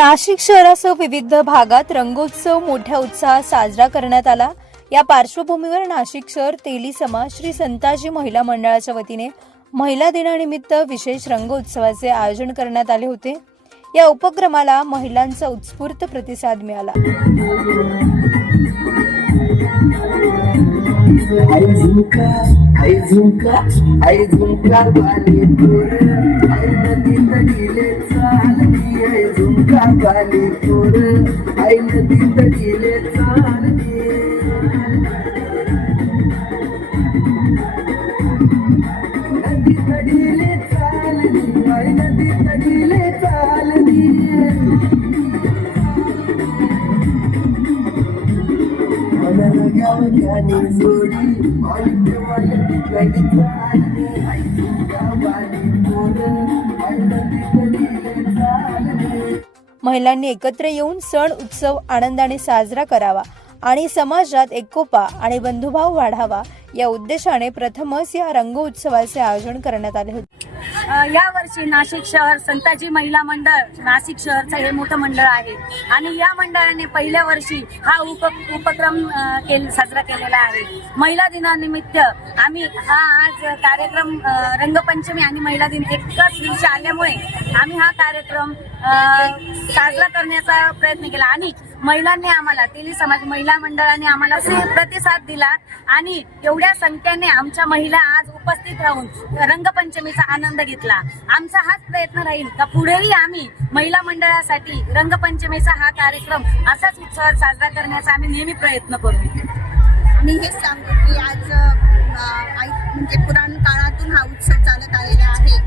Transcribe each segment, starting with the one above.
नाशिक शहरासह विविध भागात रंगोत्सव मोठ्या उत्साहात साजरा करण्यात आला। या पार्श्वभूमीवर नाशिक शहर तेली समाज श्री संताजी महिला मंडळाच्या वतीने महिला दिनानिमित्त विशेष रंगोत्सवाचे आयोजन करण्यात आले होते। या उपक्रमाला महिलांचा उत्स्फूर्त प्रतिसाद मिळाला। महिलांनी एकत्र येऊन सण उत्सव आनंदाने साजरा करावा आणि समाजात एकोपा आणि बंधुभाव वाढावा या उद्देशाने प्रथमच या रंगोत्सवाचे आयोजन करण्यात आले होते। या वर्षी नाशिक शहर संताजी महिला मंडळ नाशिक शहरचं हे मोठं मंडळ आहे आणि या मंडळाने पहिल्या वर्षी हा उपक्रम साजरा केलेला आहे। महिला दिनानिमित्त आम्ही हा आज कार्यक्रम रंगपंचमी आणि महिला दिन एकाच दिवशी आल्यामुळे आम्ही हा कार्यक्रम साजरा करण्याचा प्रयत्न केला आणि महिलांनी आम्हाला तेली समाज महिला मंडळाने आम्हाला प्रतिसाद दिला आणि एवढ्या संख्येने आमच्या महिला आज उपस्थित राहून रंगपंचमीचा आनंद घेतला। आमचा हाच प्रयत्न राहील का पुढेही आम्ही महिला मंडळासाठी रंगपंचमीचा हा कार्यक्रम असाच उत्साहात साजरा करण्याचा आम्ही नेहमी प्रयत्न करू। मी हेच सांगतो की आज म्हणजे पुराण काळातून हा उत्सव चालत आलेला आहे।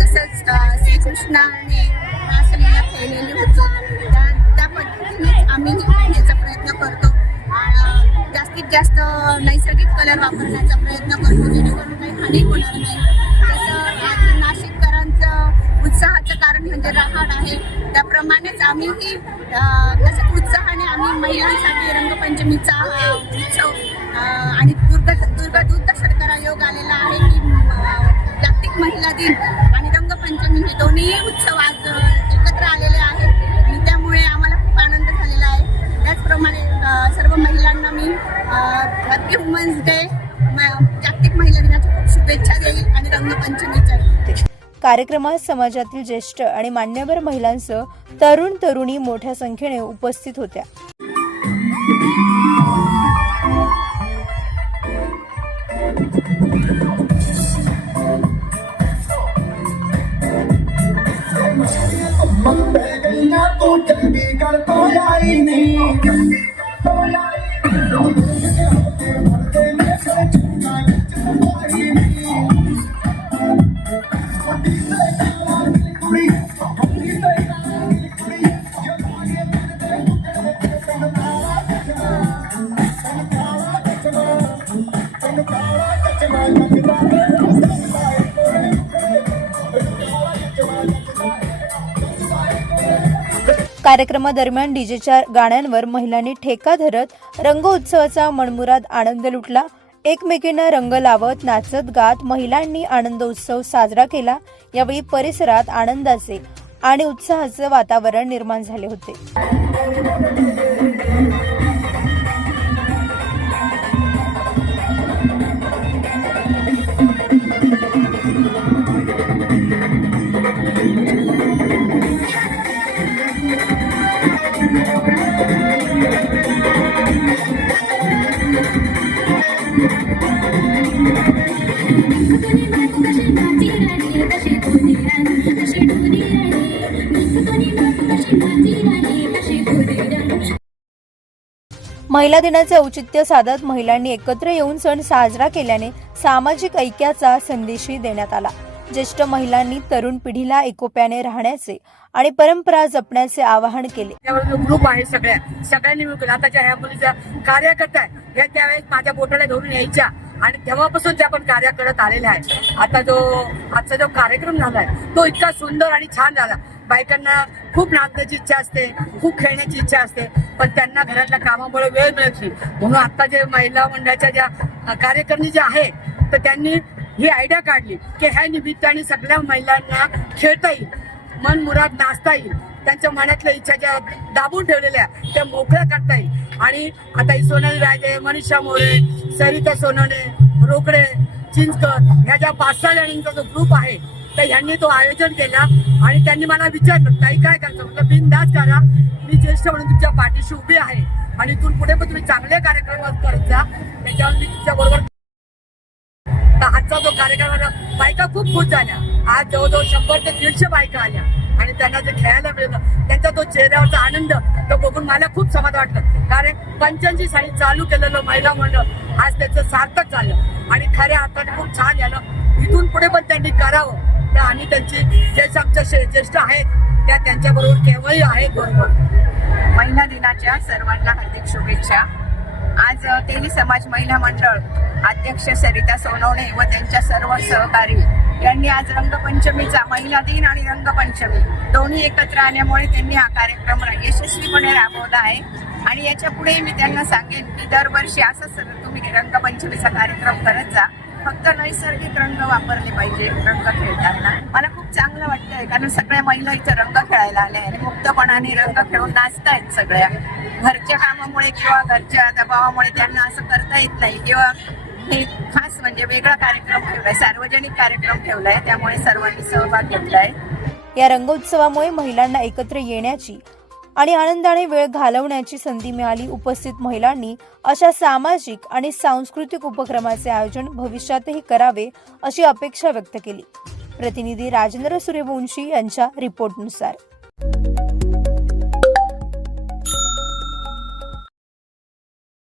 तसंच श्रीकृष्णाने रासलीला खेळलेली होती त्या पद्धतीनेच आम्ही याचा प्रयत्न करतो। जास्तीत जास्त नैसर्गिक कलर वापरण्याचा प्रयत्न करतो जेणेकरून काही हानी होणार नाही। तसं आज नाशिककरांचं उत्साहाचं कारण म्हणजे रहाड आहे, त्याप्रमाणेच आम्हीही तसंच उत्साहाने आम्ही महिलांसाठी रंगपंचमीचा हा उत्सव आणि दुर्गादूत शर्करा योग आलेला आहे की जागतिक महिला दिन आणि रंगपंचमी हे दोन्ही उत्सव आज एकत्र आलेले आहेत आणि त्यामुळे आम्हाला खूप आनंद झालेला आहे। त्याचप्रमाणे सर्व महिलांना मी हॅपी वुमन्स डे जागतिक महिला दिनाच्या खूप शुभेच्छा देईल आणि रंगपंचमीच्या। कार्यक्रमात समाजातील ज्येष्ठ आणि मान्यवर महिलांसह तरुण तरुणी मोठ्या संख्येने उपस्थित होत्या। कार्यक्रमादरम्यान डीजेच्या गाण्यांवर महिलांनी ठेका धरत रंगोत्सवाचा मनमुराद आनंद लुटला। एकमेकींना रंग लावत नाचत गात महिलांनी आनंदोत्सव साजरा केला। यावेळी परिसरात आनंदाचे आणि उत्साहाचे वातावरण निर्माण झाले होते। महिला दिनाचे औचित्य साधत महिलांनी एकत्र येऊन सण साजरा केल्याने सामाजिक ऐक्याचा संदेशही देण्यात आला। ज्येष्ठ महिलांनी तरुण पिढीला एकोप्याने राहण्याचे आणि परंपरा जपण्याचे आवाहन केले। त्यावर ग्रुप आहे सगळ्यांनी मिळून आताच्या ह्या मुलीच्या कार्यकर्त्या ह्या त्यावेळेस माझ्या बोटाला धरून यायच्या आणि तेव्हापासून त्या पण कार्य करत आलेल्या आहेत। आता आजचा जो कार्यक्रम झालाय तो इतका सुंदर आणि छान झाला। बायकांना खूप नाचण्याची इच्छा असते, खूप खेळण्याची इच्छा असते, पण त्यांना घरातल्या कामामुळे वेळ मिळत नाही। म्हणून आता जे महिला मंडळाच्या ज्या कार्यकर्ती ज्या आहे तर त्यांनी ही आयडिया काढली की ह्या निमित्ताने सगळ्या महिलांना खेळता येईल, मन मुराद नाचता येईल, त्यांच्या मनातल्या इच्छा ज्या दाबून ठेवलेल्या त्या मोकळ्या करता येईल. आणि आता ही सोनाली रायदे, मनीषा मोरे, सरिता सोनवणे, रोकडे, चिंचकर ह्या ज्या 5-6 जणांचा जो ग्रुप आहे तर ह्यांनी तो आयोजन केला. आणि त्यांनी मला विचारलं ताई काय करायचं, म्हटलं बिनधास्त करा, मी ज्येष्ठ म्हणून तुमच्या पाठीशी उभी आहे आणि इथून पुढे पण तुम्ही चांगले कार्यक्रम करत जा, त्याच्यावर मी तुमच्या बरोबर. आजचा जो कार्यक्रम आहे बायका खूप खुश झाल्या. आज जवळजवळ 100 ते 150 बायका आल्या आणि त्यांना जे खेळायला मिळालं त्यांचा तो चेहऱ्यावरचा आनंद तो बघून मला खूप समाधान वाटलं. कारण 85 साली चालू केलेलं महिला मंडळ आज त्याचं सार्थक झालं आणि खऱ्या अर्थाने खूप छान झालं. इथून पुढे पण त्यांनी करावं तर आणि त्यांची जे आमच्या ज्येष्ठ आहेत त्या त्यांच्याबरोबर केव्हाही आहेत बरोबर. महिला दिनाच्या सर्वांना हार्दिक शुभेच्छा. आज तेली समाज महिला मंडळ अध्यक्ष सरिता सोनवणे व त्यांच्या सर्व सहकारी यांनी आज रंगपंचमीचा महिला दिन आणि रंगपंचमी दोन्ही एकत्र आल्यामुळे त्यांनी हा कार्यक्रम यशस्वीपणे राबवला आहे. आणि याच्या पुढे मी त्यांना सांगेन की दरवर्षी असंच तुम्ही रंगपंचमीचा कार्यक्रम करत जा, फक्त नैसर्गिक रंग वापरले पाहिजे रंग खेळताना. मला खूप चांगलं वाटतंय कारण सगळ्या महिला इथं रंग खेळायला आल्या आणि मुक्तपणाने रंग खेळून नाचतायत. सगळ्या घरच्या कामामुळे किंवा घरच्या दबावामुळे त्यांना असं करता येत नाही किंवा हे खास म्हणजे वेगळा कार्यक्रम ठेवलाय, सार्वजनिक कार्यक्रम ठेवलाय, त्यामुळे सर्वांनी सहभाग घेतलाय. या रंगोत्सवामुळे महिलांना एकत्र येण्याची आणि आनंदाने वेळ घालवण्याची संधी मिळाली. उपस्थित महिलांनी अशा सामाजिक आणि सांस्कृतिक उपक्रमाचे आयोजन भविष्यातही करावे अशी अपेक्षा व्यक्त केली. प्रतिनिधी राजेंद्र सूर्यवंशी यांच्या रिपोर्टनुसार.